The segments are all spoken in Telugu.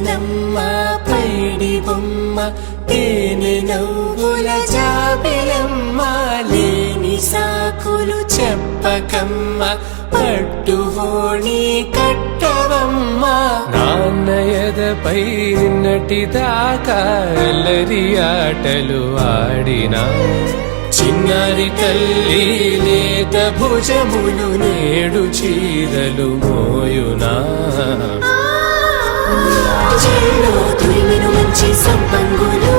చందనమ్మ పైడి బొమ్మ తేనె నవ్వుల జాబిలమ్మ లేని సాకులు చెప్పకమ్మ పట్టువోణి కట్టవమ్మ నాన్నయదపై నిన్నటిదాకా అల్లరి ఆటలు ఆడినా చిన్నారి తల్లి లేత భుజములు నేడు చీరలు మోయునా చెల్లో తురిమిను మంచి సంపంగులు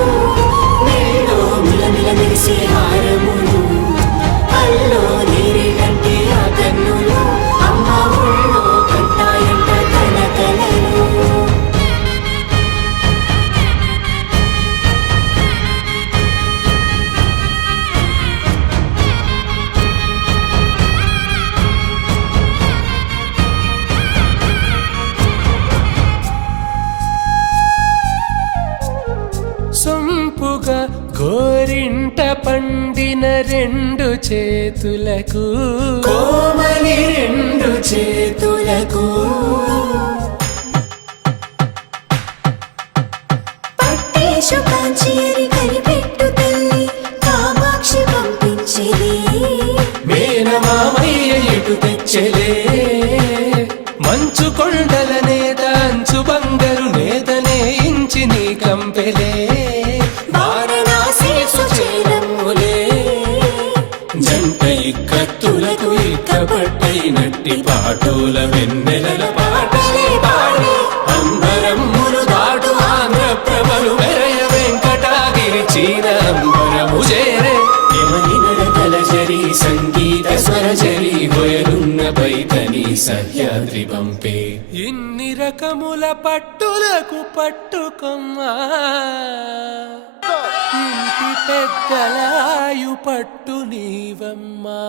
మేలో మిలమిల మెరిసే హారములు అల్లో నీరేగంటే ఆ కన్నులు అమ్మ ఊళ్ళో కంటాయంట కలకలలు సొంపుగా గోరింట పండిన రెండు చేతులకు కోమలి రెండు చేతులకు పట్టేశు కాంచేరి కనిపెట్టు తల్లి కామాక్షి పంపించెలే మేనమామయ్య ఇటు తెచ్చలే మంచు కొండల నేత అంచు బంగారు నేతనే ఇంచి నీ కంపెలే జంట ఇక్కత్తులకు ఇక్కపట్టైనట్టి పాటోల వెన్నెలల పాటలే పాడి అంబరమ్ములు దాటు ఆంధ్ర ప్రభలు వెరయ వెంకటాగిరి చీన అంబరము చేరే యమని నడకల జరి సంగీత స్వరజరి హొయలున్న పైతని సహ్యాద్రి పంపే ఇన్ని రకముల పట్టులకు పట్టుకొమ్మా ఇంటి పెద్దలాయు పట్టు నీవమ్మా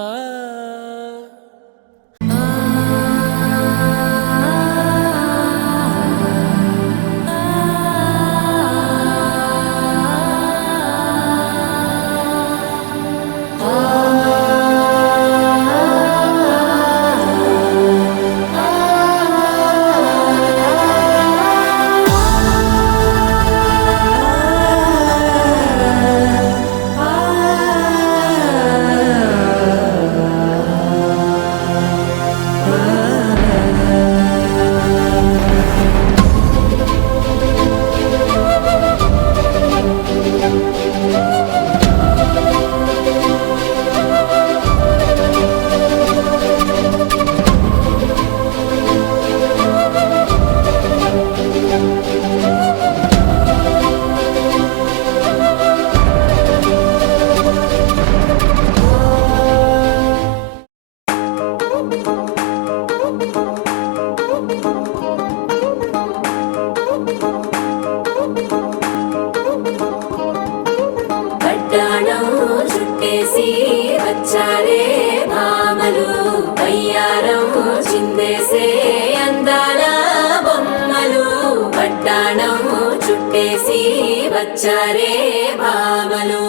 వచ్చారే భామలు అయ్యారం చిందేసే అందాల బొమ్మలు పట్టాణం చుట్టేసి వచ్చారే భామలు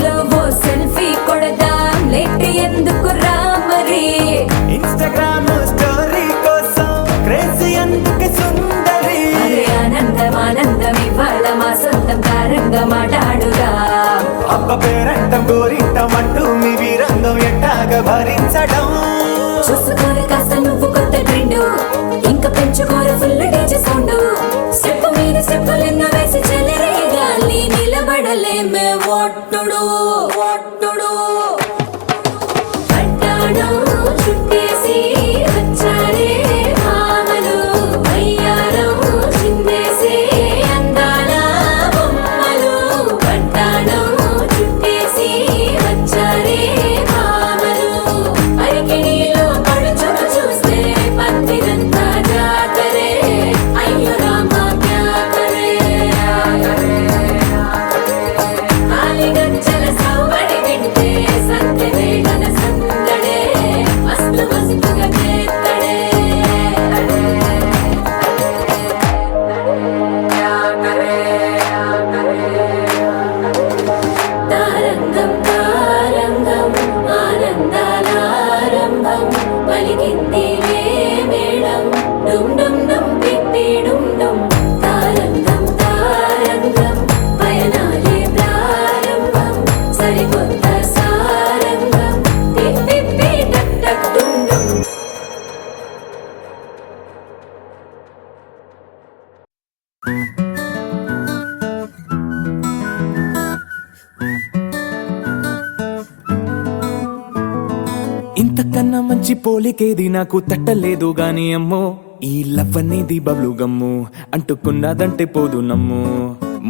నీలో ఓ సెల్ఫీ కొడదాం లేట్ ఎందుకు రా మరి ఇన్‌స్టాగ్రామ్ స్టోరీ కోసం క్రేజీ అందుకే సుందరి అరే ఆనందం ఆనందం ఇవాళ మా సొంతం కారంగా మాట్లాడురా అబ్బ పేరంటం గోరింటం అంటూ మీ వీరంగం ఎట్టాగా భరించడం చూసుకోరు కాస్త నువ్వు కొత్త ట్రెండ్ ఇంకా పెంచుకోరు ఫుల్ డీజే సౌండ్ స్టెప్ మీద స్టెప్పులు ఎన్నో వేసి చెల్లరే గాలి నిలబడలేమే ఒట్టుడు ఒట్టుడు అడ్డాడు చుట్టేసి వచ్చారే భామలు అయ్యారం చిందేసే అందాల బొమ్మలు అడ్డాడు చుట్టేసి వచ్చారే భామలు అరికిణిలో పడుచును చూస్తే పందిరంతా జాతరే అయ్యో రామ క్యాకరే కాలిగజ్జల సౌవడి వింటే సంధ్య వేళన సందడే మస్తు మస్తుగా చేత్తడే తారంగం తారంగం ఆనందాల ఆరంభం పలికింది మేళం డుమ్ డుమ్ డుమ్ పిప్పి డుమ్ డుమ్ తారంగం తారంగం పయనాలే ప్రారంభం సరికొత్త సారంగం పిప్పి టక్ టక్ డుమ్ డుమ్ ఇంతకన్నా మంచి పోలికేది నాకు తట్టలేదు గాని అమ్మో ఈ లవ్ అనేది బబ్లు గమ్ము అంటుకున్నదంటే పోదు నమ్ము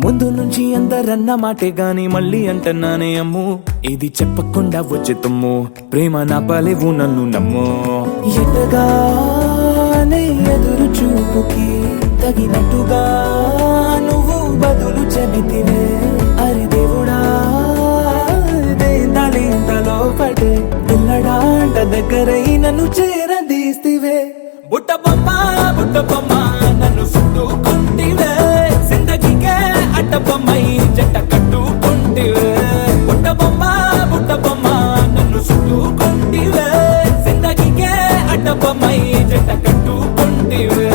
ముందు నుంచి అందరన్న మాటే గాని మళ్ళీ అంటన్నానే అమ్ము ఇది చెప్పకుండా వచ్చే తుమ్ము ప్రేమ నా పాలేవు నన్ను నమ్ము ఎటగానే ఎదురు చూపుకి తగినట్టుగా నువ్వు బదులు చెబితివే అరి దేవుడా దేంతలో పడే పిల్లడాంట దగ్గరై నన్ను చేరదీస్తివే బుట్ట బొమ్మ నన్ను చుట్టుకుంటివే జిందగీకే అడ్డ బొమ్మై జంట కట్టుకుంటివే బుట్ట బొమ్మ నన్ను చుట్టుకుంటివే జిందగీకే అడ్డ బొమ్మై జంట కట్టుకుంటివే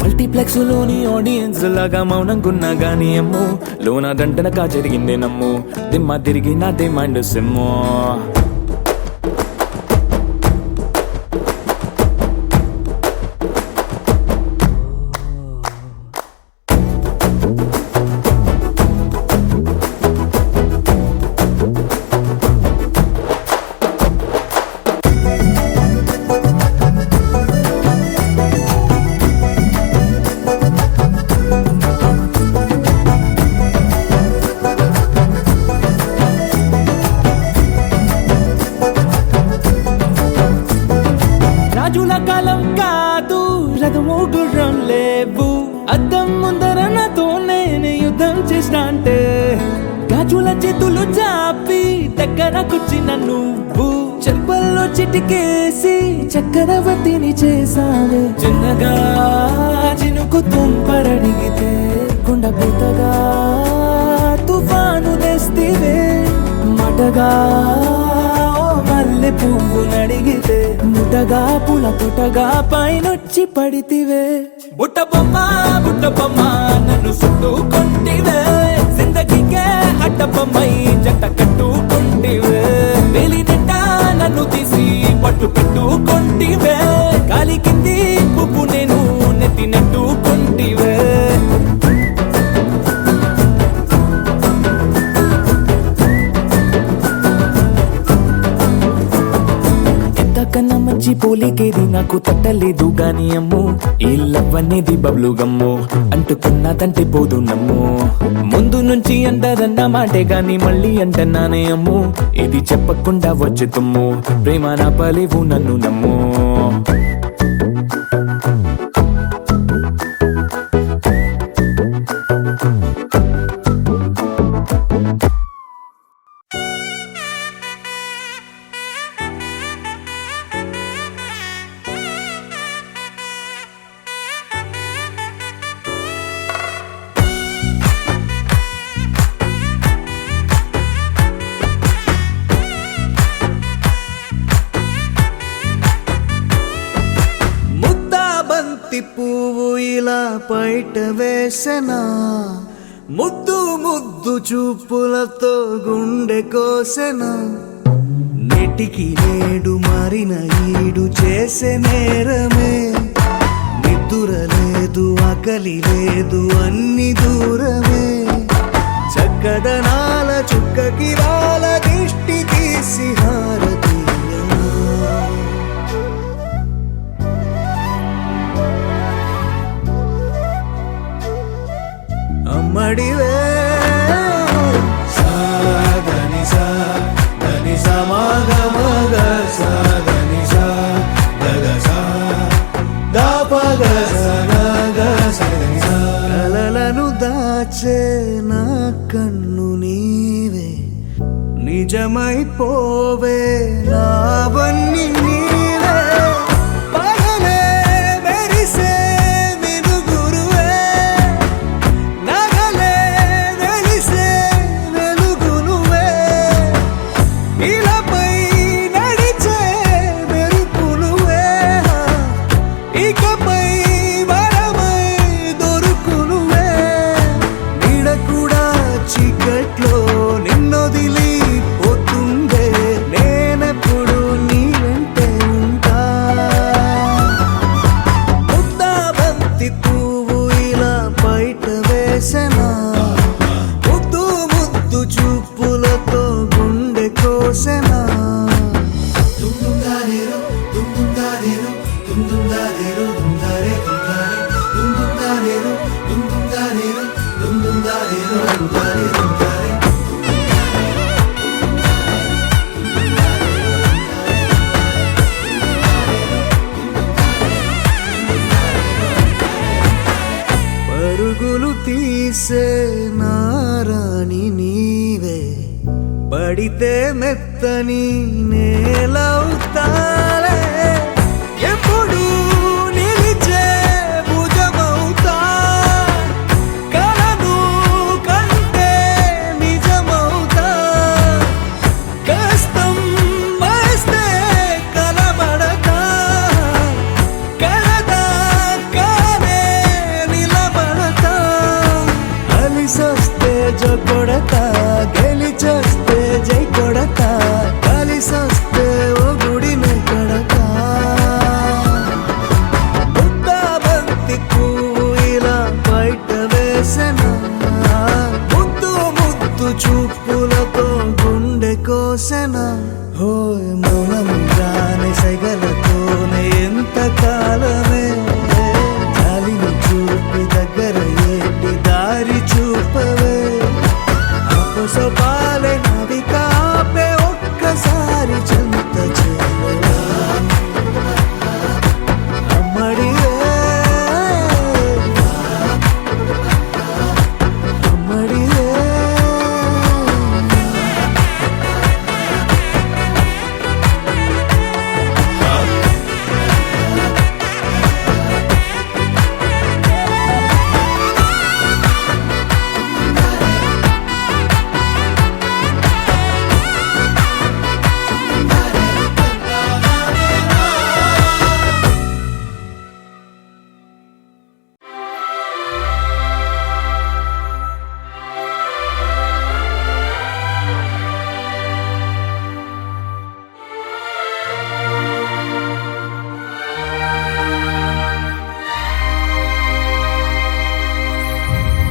మల్టీప్లెక్స్ లోని ఆడియన్స్ లాగా మౌనంగున్నా గానీ అమ్ము లోన దండనగా జరిగిందే నమ్ము దిమ్మ తిరిగి నాదే మైండ్ సిమ్ము రాజుల కాలం కాదు రథము గుర్రం లేవు అద్దం ముందర నాతో నేను యుద్ధం చేస్తా అంటే గాజుల చేతులు చాపి దగ్గరకొచ్చిన నువ్వు చెంపల్లో చిటికేసి చక్రవర్తిని చేసావే చిన్నగా చినుకు తుంపరడిగితే కుండ పెద్దగా తుఫాను తెస్తివే మటగా మల్లె పువ్వు నడిగితే ముటగా పుల పుటగా పైనొచ్చి పడితివే బుట్ట బొమ్మ నన్ను చుట్టుకుంటివే జిందగీకే అడ్డ బొమ్మై జంట కట్టుకుంటివే వేలి నిండా నన్ను తీసి పట్టు పెట్టుకుంటివే గాలి కింది పువ్వు నేను నెత్తినట్టుకుంటివే కన్నా మంచి పోలికేది నాకు తట్టలేదు గాని అమ్ము ఈ లవ్ అనేది బబ్లు గమ్ము అంటుకున్నదంటే పోదు నమ్ము ముందు నుంచి అందరన్న మాటే గాని మళ్ళీ అంటన్నానే అమ్ము ఇది చెప్పకుండా వచ్చే తుమ్ము ప్రేమ నా పాలేవు నన్ను నమ్ము బంతి పువ్వు ఇలా బయట వేసెనా ముద్దు ముద్దు చూపులతో గుండె కోసెనా నెటికి నేడు మారిన ఈడు చేసే నేరమే నిద్దుర లేదు ఆకలి లేదు అన్ని దూరమే చక్కదనాల చుక్కకి వాళ్ళ దిష్టి తీసి హారతీయనా అమ్మడివే సాదని సా దని సమగ మగ సాదని సా గగ సా దాపగ సగగ సదని సా కలలను దాచే నా కన్ను నీవే నిజమైపోవే నావన్నీ నీవే పగలే మెరిసే మినుగురువే నగలే వెలిసే వెలుగునువే ఇలాపై నడిచే మెరుపునువే ఇకపై వరమై దొరుకునువే నీడ కూడా చీకట్లో నిన్నొదిలి పోతుందే నేనెప్పుడు నీ వెంటే ఉంటా ముద్దా బంతి పువ్వు ఇలా బయట వేసెనా ముద్దు ముద్దు చూపులతో గుండె కోసెనా దుందుందారేరు దుందుందారేరు దుందుందారేరు దుందారే దుందారే దుందుందారేరు దుందుందారేరు దుందుందారేరు దుందారే దుందారే పరుగులు తీసే నారాణి నీవే పడితే మెత్తని నేలవుతాలే ఎప్పుడు నిలిచే భుజమవుతా కలను కంటే నిజమవుతా కష్టం వస్తే కలబడతా కలదా కానే నిలబడతా అలిసొస్తే జో కొడతా గెలిచొస్తే జై కొడతా కలిసొస్తే ఓ గుడిని కడతా ముద్దా బంతి పువ్వు ఇలా బయట వేసెనా ముద్దు ముద్దు చూపులతో గుండె కోసెనా హోయ్ మౌనంగానే సైగలతోనే ఎంత కాలమే జాలిని చూపి దగ్గర ఏటి దారి చూపవే అపసపాలే నవి కాపే ఒక్కసారి చెంత చేరవా అమ్మడివే అమ్మడివే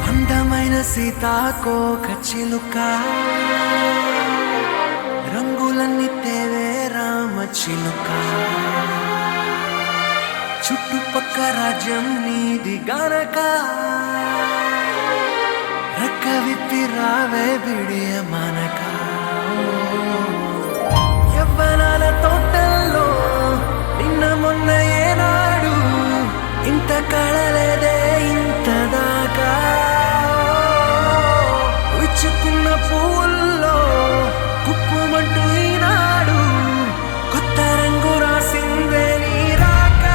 అందమైన సీతాకోక చిలుక రంగులన్నీ తేవే రామ చిలుక చుట్టుపక్క రాజ్యం నీది గనక రెక్క విప్పి రావే బిడియ మనక యవ్వనాల తోటల్లో నిన్న మొన్న ఏనాడు ఇంత కళలేదే ఇంత దాకా విచ్చుకున్న పూల్లో కుప్పుమంటూ ఈనాడు కొత్త రంగు రాసిందే నీ రాక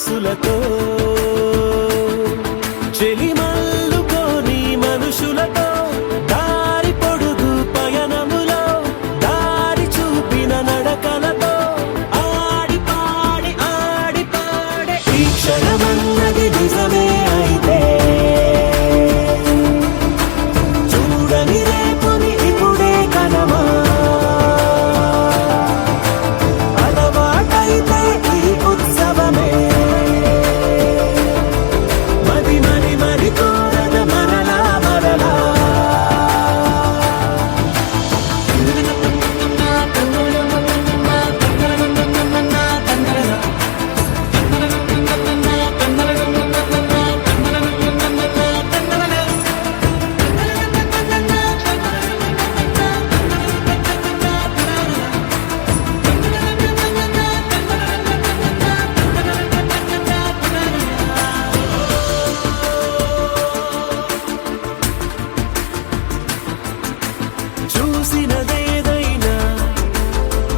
మనసులతో చెలిమల్లుకోని మనుషులతో దారి పొడుగు పయనములో దారి చూపిన నడకలతో ఆడి పాడి ఈ క్షణమన్నది నిజమే అయితే చూడని రేపుని ఇప్పుడే కనమా అలవాటైతే ఈ ఉత్సవమే మరి కోరద మరలా మరలా చూసినదేదైనా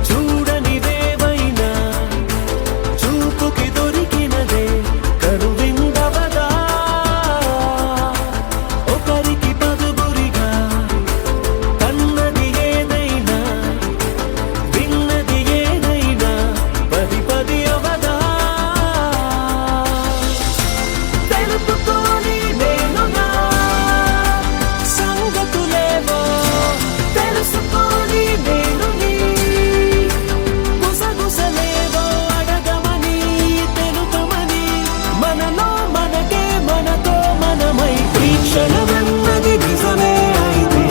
చూడనిదేవైనా చూపుకి దొరికినదే కరువిందవదా ఒకరికి పదుగురిగా కన్నది ఏదైనా విన్నది ఏదైనా పది పది అవదా తెలుపుకోని నేను నా సంగతులేవో తెలుసుకొని నేను నీ గుసగుసలేవో అడగమని తెలుపమని మనలో మనకే మనతో మనమై ఈ క్షణమన్నది నిజమే అయితే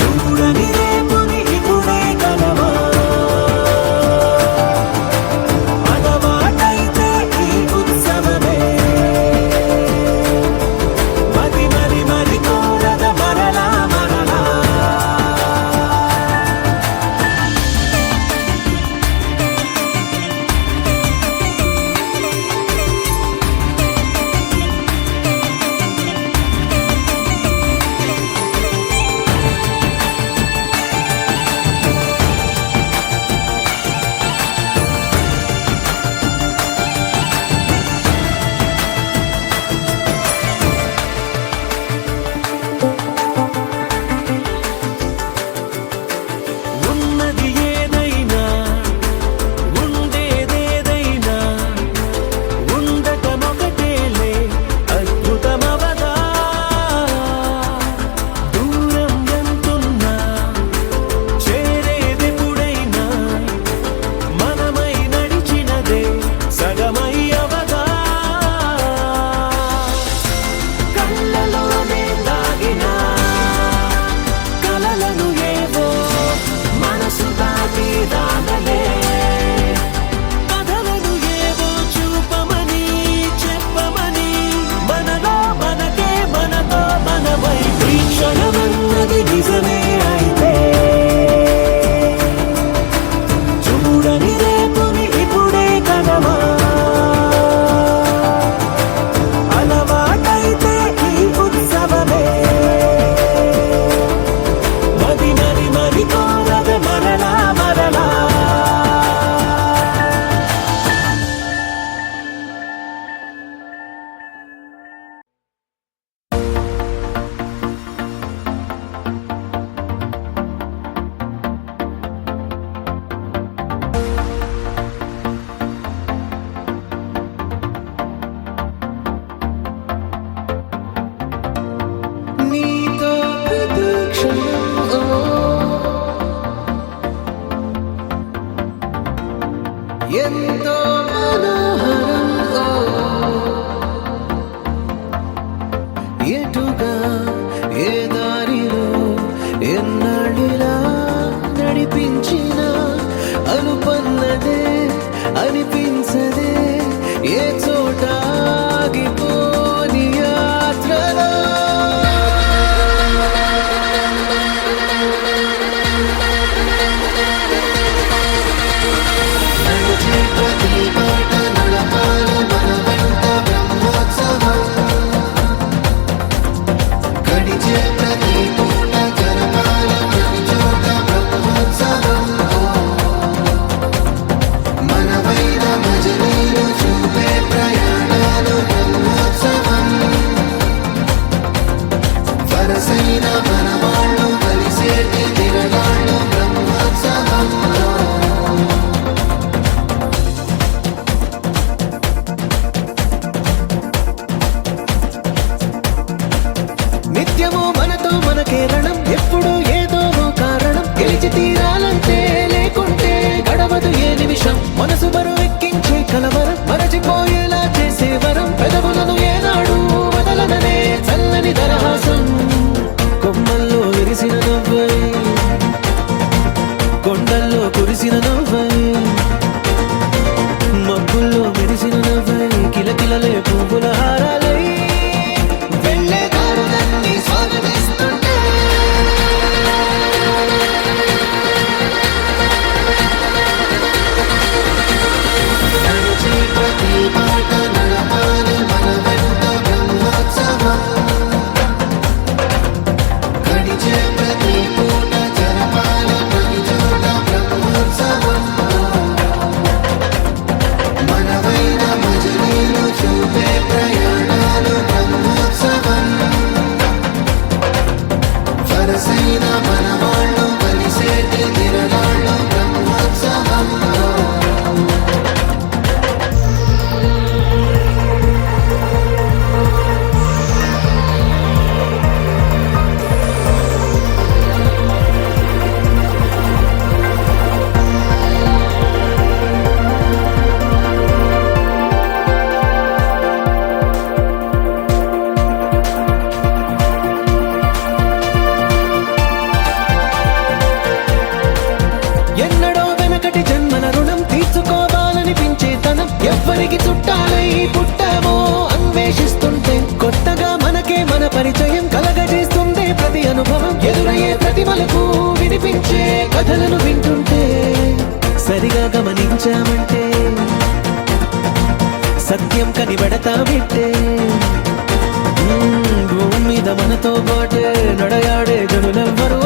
చూడని రేపుని ఇప్పుడే కలవా అలవాటైతే ఈ ఉత్సవమే మరి కోరద మరలా మరలా ఉన్నది ఏదైనా ఉండేదేదైనా ఉండటమొకటేలే అద్భుతమవదా దూరం ఎంతున్నా చేరేదెప్పుడైనా మనమై నడిచినదే సగమై అవదా కళ్ళలోనే దాగిన కలలను ఏవో మనసు దాటి రాగలే కథలను ఏవో చూపమని చెప్పమని మనలో మనకే మనతో మనమై ఈ క్షణమన్నది నిజమే అయితే చూడని రేపుని ఇప్పుడే కనమా అలవాటైతే ఈ ఉత్సవమే మరి కోరద మరలా మరలా నీతో ప్రతి క్షణం ఎంతో మనోహరం ఎటుగా ఏ దారిలో ఎన్నాళ్ళిలా నడిపించిన అనుపన్నదే అనిపించదే ఏ చోట ఆగిపోని యాత్రలో మనవై మనకి చుట్టాలై పుట్టామో అన్వేషిస్తుంటే కొత్తగా మనకే మన పరిచయం కలగజేస్తుంది ప్రతి అనుభవం ఎదురయ్యే ప్రతి మలుపు వినిపించే కథలను వింటుంటే సరిగా గమనించామంటే సత్యం కనిపెడతామిట్టే భూమి మీద మనతో పాటే నడయాడే జనులెవ్వరూ